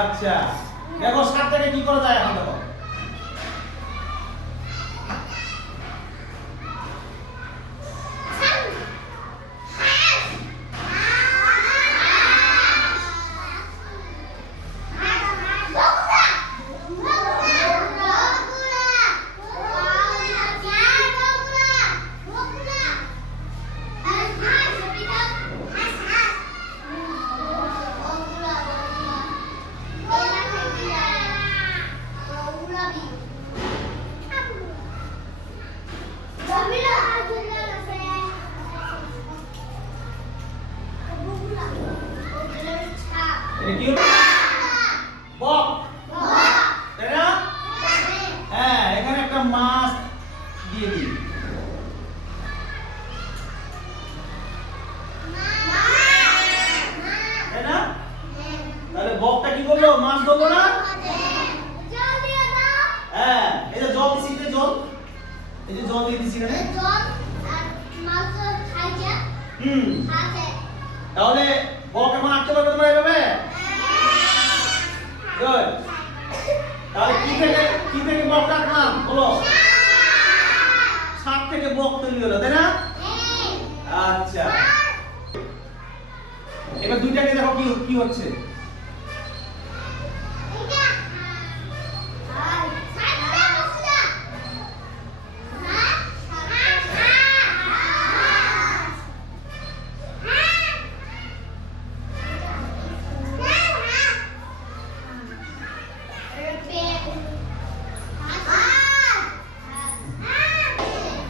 আচ্ছা দেখো 7 থেকে কি করা যায় এখন দেখো। এটা কি হলো? বক তাই না? হ্যাঁ এখানে একটা মাছ দিয়ে দিই। তাই না? তাহলে বকটা কি করলো? মাছ ধরলো না? হ্যাঁ এই যে জল দিছি, এই জল, এই যে জল দিয়ে দিছি এখানে। তাহলে বক এখন আঁকতে পারবে তোমরা এভাবে? গুড। তাহলে কি থেকে বক আঁকলাম বলো? 7 থেকে বক তৈরি হলো তাই না? আচ্ছা এবার দুইটাকে দেখো কি কি হচ্ছে।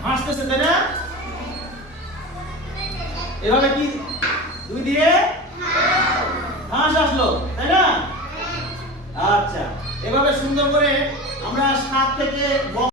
হাসতেছে তাই না? এভাবে কি দুই দিয়ে হাঁস আসলো তাই না? আচ্ছা এভাবে সুন্দর করে আমরা 7 থেকে